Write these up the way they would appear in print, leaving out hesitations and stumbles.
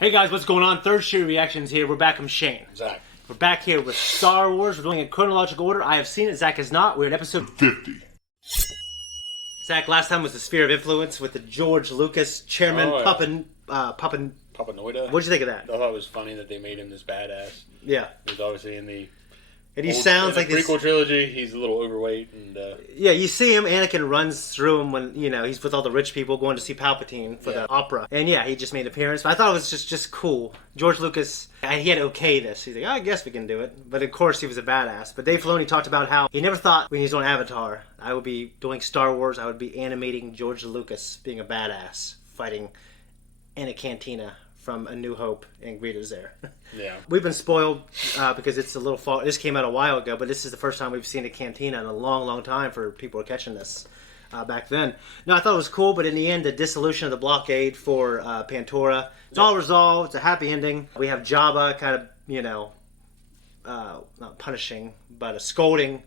Hey guys, what's going on? Third Street Reactions here. We're back. I'm Shane. Zakk. We're back here with Star Wars. We're doing it in chronological order. I have seen it. Zakk has not. We're at episode 50. Zakk, last time was the Sphere of Influence with the George Lucas chairman Papanoida. What'd you think of that? I thought it was funny that they made him this badass. Yeah. He's obviously in the and he sounds like this prequel trilogy. He's a little overweight and yeah, you see him. Anakin runs through him when he's with all the rich people going to see Palpatine for the opera, and yeah, he just made an appearance. But I thought it was just cool. George Lucas, he had to okay this. He's like, I guess we can do it. But of course, he was a badass. But Dave Filoni talked about how he never thought when he was on Avatar, I would be doing Star Wars. I would be animating George Lucas being a badass fighting in a cantina from A New Hope, and Greedo's there. Yeah. We've been spoiled because it's a little far. This came out a while ago, but this is the first time we've seen a cantina in a long, long time for people who are catching this back then. No, I thought it was cool, but in the end, the dissolution of the blockade for Pantora, it's all resolved. It's a happy ending. We have Jabba kind of, not punishing, but scolding.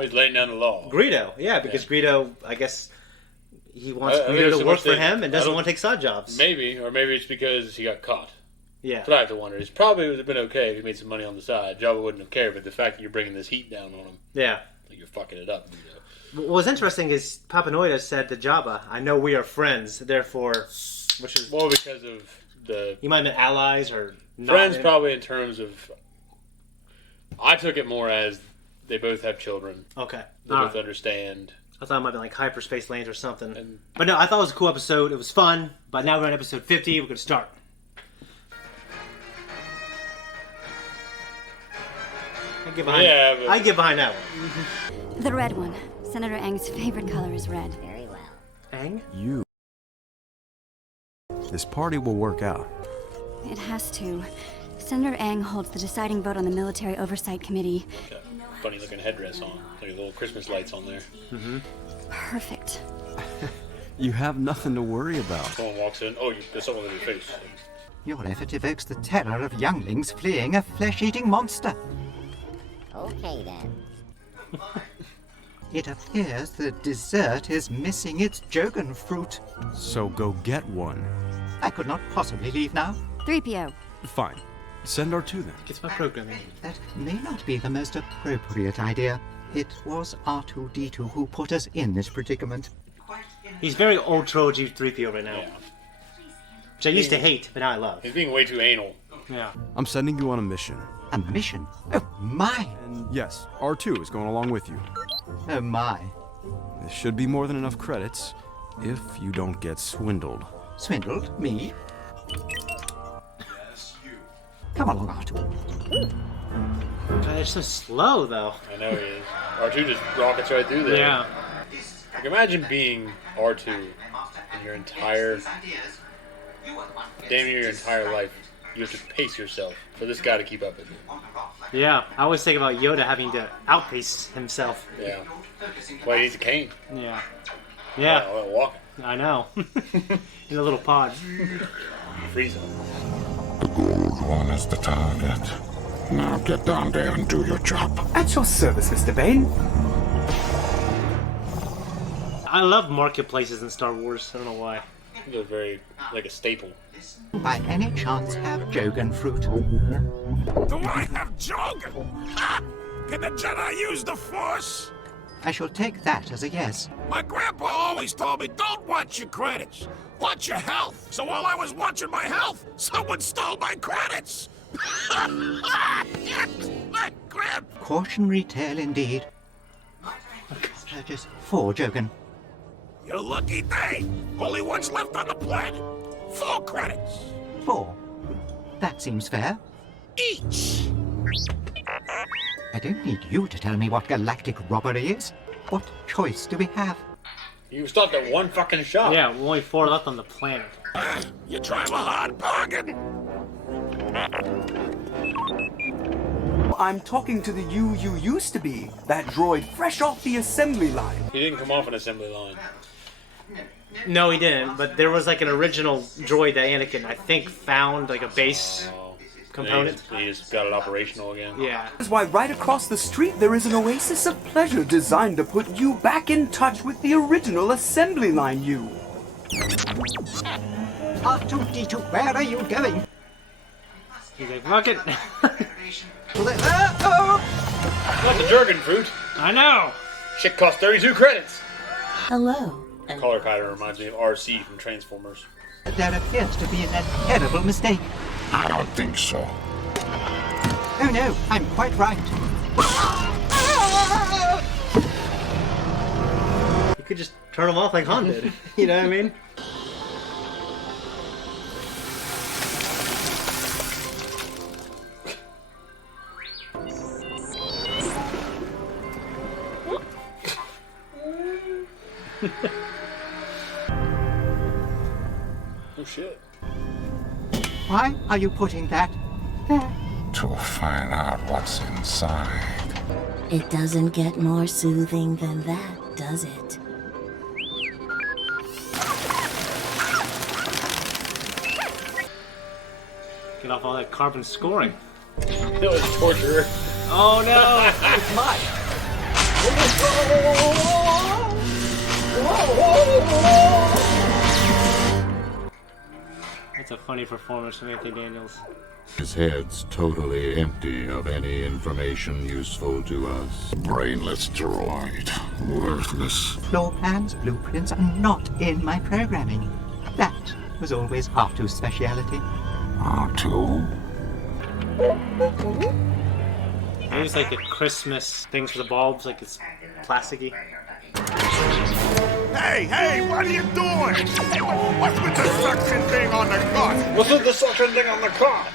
he's laying down the law. Greedo, yeah, because Greedo, I guess, he wants Greedo to work for him and doesn't want to take side jobs. Maybe it's because he got caught. Yeah. That's what I have to wonder. It probably would have been okay if he made some money on the side. Jabba wouldn't have cared, but the fact that you're bringing this heat down on him, yeah, like you're fucking it up. What was interesting is Papanoida said to Jabba, I know we are friends, therefore, which is... Well, because of the... You might have been allies or not. Friends probably in terms of... I took it more as they both have children. Okay. They both understand. I thought it might have been like hyperspace lanes or something. But no, I thought it was a cool episode. It was fun. But now we're on episode 50. We're going to start. I get behind that one. The red one. Senator Aang's favorite color is red. Very well. Aang? You. This party will work out. It has to. Senator Aang holds the deciding vote on the Military Oversight Committee. Got a funny looking headdress on. Like little Christmas lights on there. Mm-hmm. Perfect. You have nothing to worry about. Someone walks in. Oh, there's someone in your face. Your effort evokes the terror of younglings fleeing a flesh-eating monster. Okay, then. It appears the dessert is missing its Jogan fruit. So go get one. I could not possibly leave now. 3PO. Fine. Send R2 then. It's my programming. That may not be the most appropriate idea. It was R2-D2 who put us in this predicament. He's very old trilogy 3PO right now. Yeah. Which I used to hate, but now I love. He's being way too anal. Yeah. I'm sending you on a mission. A mission? Oh, my! And yes, R2 is going along with you. Oh, my. This should be more than enough credits if you don't get swindled. Swindled? Me? Come along, R2. God, they're so slow, though. I know he is. R2 just rockets right through there. Yeah. Like, imagine being R2 in your entire, damn near your entire life. You have to pace yourself for this guy to keep up with you. Yeah. I always think about Yoda having to outpace himself. Yeah. Well, he needs a cane. Yeah. Yeah. Walking. I know. In a little pod. Freeze him. The gold one is the target. Now get down there and do your job. At your service, Mr. Bane. I love marketplaces in Star Wars. I don't know why. They're very, like a staple. By any chance have Jogan fruit? Do I have Jogan? Ha! Can the Jedi use the Force? I shall take that as a yes. My grandpa always told me, don't watch your credits. Watch your health. So while I was watching my health, someone stole my credits. My grandpa. Cautionary tale indeed. Just 4 Jogan. You're lucky day. Only one's left on the planet. 4 credits. 4. That seems fair. Each. I don't need you to tell me what galactic robbery is. What choice do we have? You stopped at one fucking shot. Yeah, only 4 left on the planet. You drive a hard bargain. I'm talking to the you used to be. That droid fresh off the assembly line. He didn't come off an assembly line. No, he didn't. But there was like an original droid that Anakin, I think, found like a base component. He just got it operational again. Yeah. That's why right across the street there is an oasis of pleasure designed to put you back in touch with the original assembly line you. R2-D2, where are you going? He's like, fuck it. What's a Jorgen fruit? I know. Shit costs 32 credits. Hello. Color kind of reminds me of RC from Transformers. There appears to be a terrible mistake. I don't think so. Oh no, I'm quite right. You could just turn him off like Han did. You know what I mean? Oh shit. Why are you putting that there? To find out what's inside. It doesn't get more soothing than that, does it? Get off all that carbon scoring. That was torture. Oh no! It's mine. That's a funny performance from Anthony Daniels. His head's totally empty of any information useful to us. Brainless droid. Worthless. Floor plans, blueprints are not in my programming. That was always R2's speciality. R2? Maybe it's like the Christmas things for the bulbs, like it's plasticky. Hey, what are you doing? Hey, what's with the suction thing on the gun? What's with the suction thing on the car?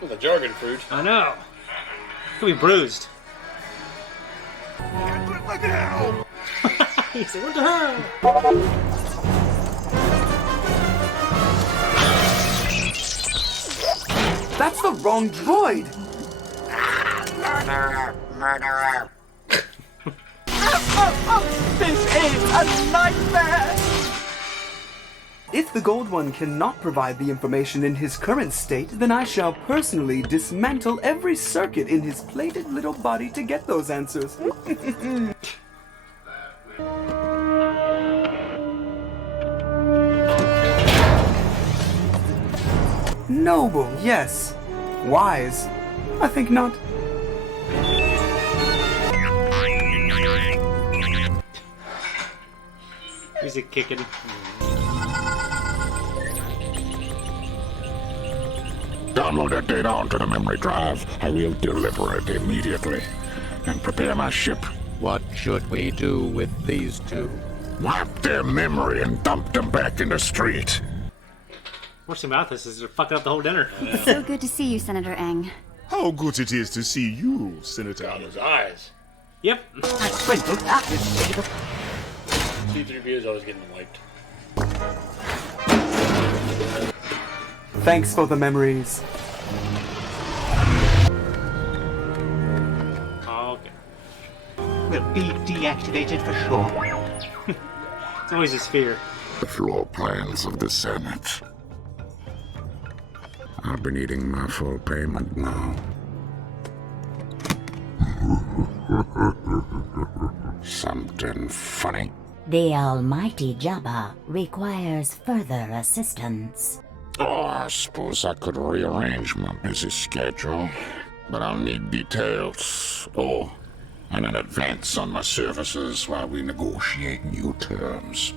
With a Jorgen fruit. I know. Could be bruised. What the hell? He said, what the hell? That's the wrong droid. Murderer. This is a nightmare! If the Gold One cannot provide the information in his current state, then I shall personally dismantle every circuit in his plated little body to get those answers. Noble, yes. Wise, I think not. Music kicking. Download that data onto the memory drive. I will deliver it immediately. And prepare my ship. What should we do with these two? Wipe their memory and dump them back in the street. Worst thing about this is they're fucking up the whole dinner. So good to see you, Senator Eng. How good it is to see you, Senator. Down his eyes. Yep. I swindled out his C3PO is always getting wiped. Thanks for the memories. Oh, okay. will be deactivated for sure. It's always his fear. The floor plans of the Senate. I'll be needing my full payment now. Something funny. The almighty Jabba requires further assistance. Oh, I suppose I could rearrange my busy schedule, but I'll need details. Oh, and an advance on my services while we negotiate new terms.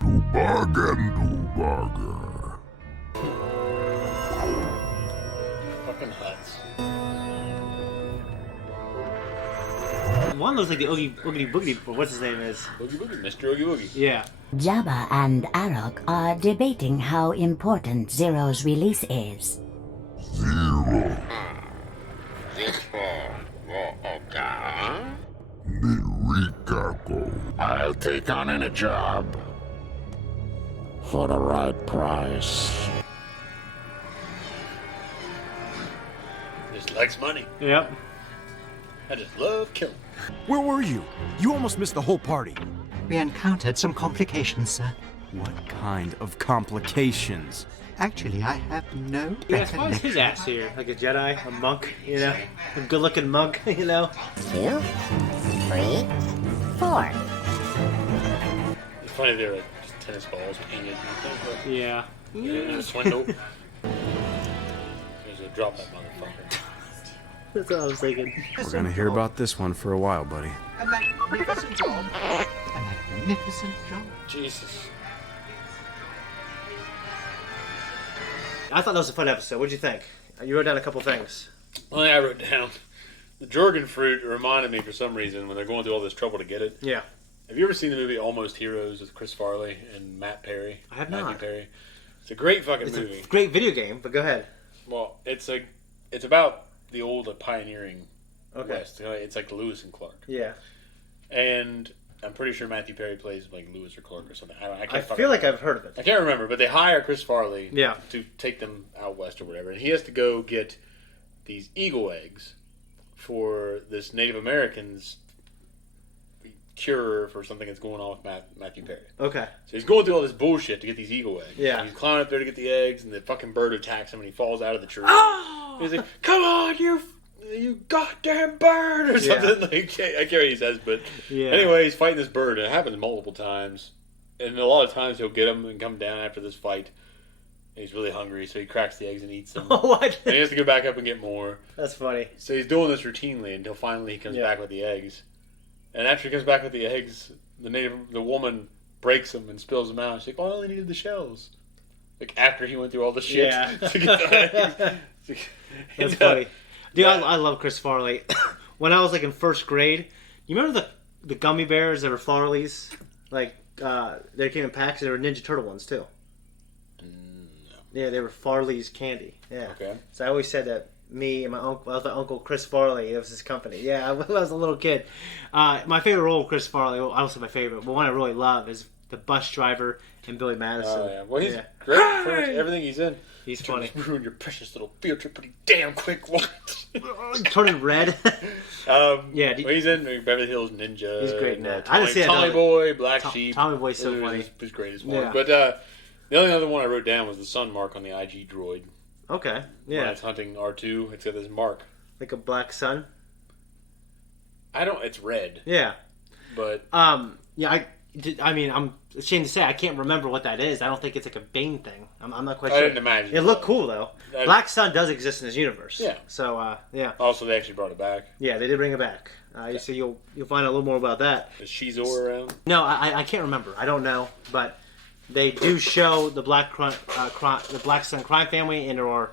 Do bargain. Fucking huts. One looks like the Oogie Boogity, or what's his name is. Oogie Boogie, Mr. Oogie Boogie. Yeah. Jabba and Arok are debating how important Zero's release is. Zero. I'll take on any job for the right price. Just likes money. Yep. I just love killing. Where were you? You almost missed the whole party. We encountered some complications, sir. What kind of complications? Actually, I have no Yeah, why is his recollection. ass here? Like a Jedi, a monk, you know? A good-looking monk, you know? 2, 3, 4. funny they're like just tennis balls painted. Yeah. Yeah, swindle. There's a drop that motherfucker. That's what I was thinking. We're gonna hear about this one for a while, buddy. A magnificent job. A magnificent job. Jesus. I thought that was a fun episode. What'd you think? You wrote down a couple things. Well, I wrote down the Jorgen fruit reminded me for some reason when they're going through all this trouble to get it. Yeah. Have you ever seen the movie Almost Heroes with Chris Farley and Matt Perry? I have Matthew not. Perry. It's a great fucking It's movie. a great video game, but go ahead. Well, it's about the old pioneering Okay. West. It's like Lewis and Clark. Yeah. And I'm pretty sure Matthew Perry plays like Lewis or Clark or something. I feel like I've heard of it. I can't remember, but they hire Chris Farley Yeah. to take them out west or whatever. And he has to go get these eagle eggs for this Native American's cure for something that's going on with Matthew Perry. Okay. So he's going through all this bullshit to get these eagle eggs. Yeah. And he's climbing up there to get the eggs, and the fucking bird attacks him, and he falls out of the tree. Oh! He's like, "Come on, you goddamn bird!" or something. Yeah. Like, I can't remember what he says, but Yeah. anyway, he's fighting this bird, and it happens multiple times. And a lot of times he'll get him and come down after this fight. And he's really hungry, so he cracks the eggs and eats them. What? And he has to go back up and get more. That's funny. So he's doing this routinely until finally he comes Yeah. back with the eggs. And after he comes back with the eggs, the woman breaks them and spills them out. She's like, "Oh, I only needed the shells." Like after he went through all the shit Yeah. to get the eggs. That's funny. Dude, I love Chris Farley. When I was like in first grade, you remember the gummy bears that were Farley's? Like, they came in packs and they were Ninja Turtle ones too. No. Yeah, they were Farley's candy. Yeah. Okay. So I always said that me and my uncle, I was my uncle Chris Farley. It was his company. Yeah, when I was a little kid. My favorite role of Chris Farley, well, I don't say my favorite, but one I really love is the bus driver in Billy Madison. Oh, yeah. Well, he's great in pretty much everything he's in. He's funny. Ruin your precious little field trip pretty damn quick. What? Turning red. Yeah. Well, he's in Beverly Hills Ninja. He's great in that. Tommy, I didn't see that. Tommy Boy, Black Sheep. Tommy Boy's so funny. It was great as one. Yeah. But the only other one I wrote down was the sun mark on the IG droid. Okay. When Yeah. it's hunting R2, it's got this mark. Like a black sun. It's red. Yeah. But yeah. I mean, I'm ashamed to say I can't remember what that is. I don't think it's like a Bane thing. I'm not quite sure. I didn't imagine. It looked cool though. Black Sun does exist in this universe. Yeah. So yeah. Also, they actually brought it back. Yeah, they did bring it back. So you'll find out a little more about that. Is Shizor around? No, I can't remember. I don't know, but they do show the Black Sun crime family and there are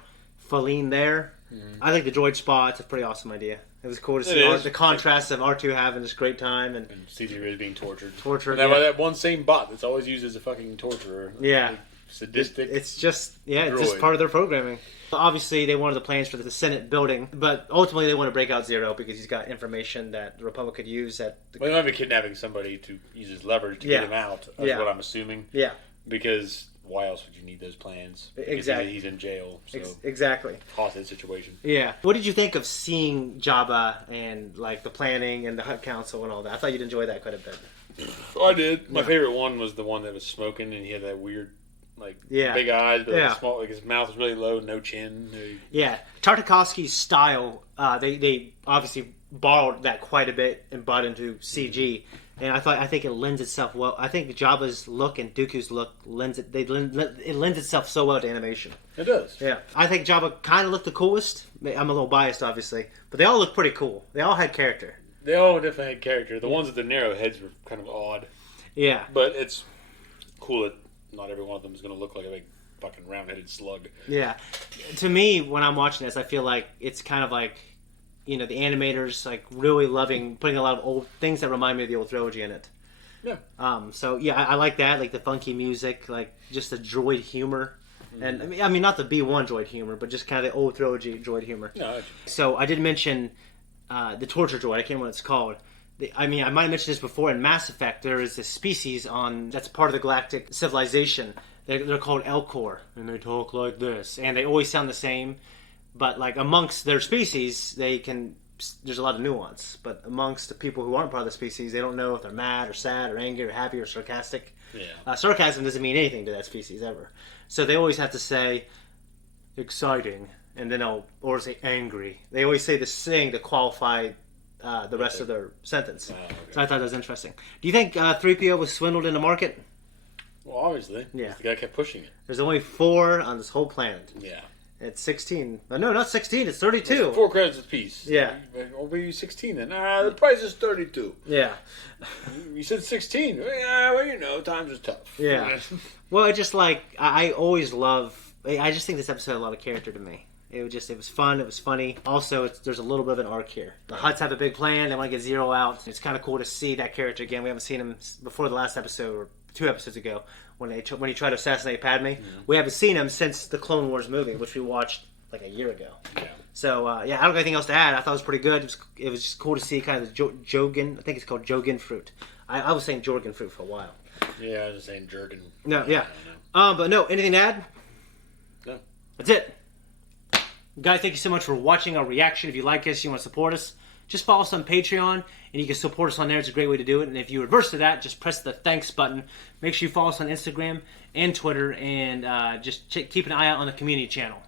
Faline there. Mm-hmm. I think the droid spa. It's a pretty awesome idea. It was cool to see the contrast of R2 having this great time and C3 is being tortured. Tortured. And that one same bot that's always used as a fucking torturer. Yeah. Like, sadistic. It's just droid. it's just part of their programming. Obviously, they wanted the plans for the Senate building, but ultimately they want to break out Zero because he's got information that the Republic could use. Well, they might be kidnapping somebody to use his leverage to get him out. That's what I'm assuming. Yeah. Because why else would you need those plans? Because exactly. He's in jail. So exactly. Hostage situation. Yeah. What did you think of seeing Jabba and like the planning and the Hut Council and all that? I thought you'd enjoy that quite a bit. I did. My favorite one was the one that was smoking and he had that weird, big eyes, but small. Like his mouth was really low, no chin. Yeah. Tartakovsky's style. They obviously borrowed that quite a bit and brought into CG. And I think it lends itself well. I think Jabba's look and Dooku's look it lends itself so well to animation. It does. Yeah. I think Jabba kind of looked the coolest. I'm a little biased, obviously, but they all look pretty cool. They all had character. They all definitely had character. The ones with the narrow heads were kind of odd. Yeah. But it's cool that not every one of them is going to look like a big fucking round-headed slug. Yeah. To me, when I'm watching this, I feel like it's kind of like, the animators like really loving putting a lot of old things that remind me of the old trilogy in it. Yeah. So yeah, I like that, like the funky music, like just the droid humor, and I mean not the B1 droid humor, but just kind of the old trilogy droid humor. No. So I did mention the torture droid. I can't remember what it's called. I might have mentioned this before. In Mass Effect, there is this species that's part of the galactic civilization. They're called Elcor, and they talk like this, and they always sound the same. But like amongst their species, there's a lot of nuance. But amongst the people who aren't part of the species, they don't know if they're mad or sad or angry or happy or sarcastic. Yeah. Sarcasm doesn't mean anything to that species ever. So they always have to say exciting, and then or say angry. They always say this thing to qualify the rest of their sentence. Oh, okay. So I thought that was interesting. Do you think 3PO was swindled in the market? Well, obviously. Yeah. The guy kept pushing it. There's only 4 on this whole planet. Yeah. It's 16. No, not 16. It's 32. It's 4 credits apiece. Yeah. Or maybe 16 then. The price is 32. Yeah. You said 16. Yeah, well, you know, times is tough. Yeah. Well, I just like, I always love, I just think this episode had a lot of character to me. It was fun, it was funny. Also, there's a little bit of an arc here. The Hutts have a big plan, they want to get Zero out. It's kind of cool to see that character again. We haven't seen him before the last episode, or 2 episodes ago, when he tried to assassinate Padme. Mm-hmm. We haven't seen him since the Clone Wars movie, which we watched like a year ago. Yeah. So, I don't have anything else to add. I thought it was pretty good. It was just cool to see kind of the Jogan, I think it's called Jogan fruit. I was saying Jorgen fruit for a while. Yeah, I was just saying Jurgen. No, yeah. But no, anything to add? No. That's it. Guys, thank you so much for watching our reaction. If you like us, you want to support us, just follow us on Patreon, and you can support us on there. It's a great way to do it. And if you reverse to that, just press the thanks button. Make sure you follow us on Instagram and Twitter, and just keep an eye out on the community channel.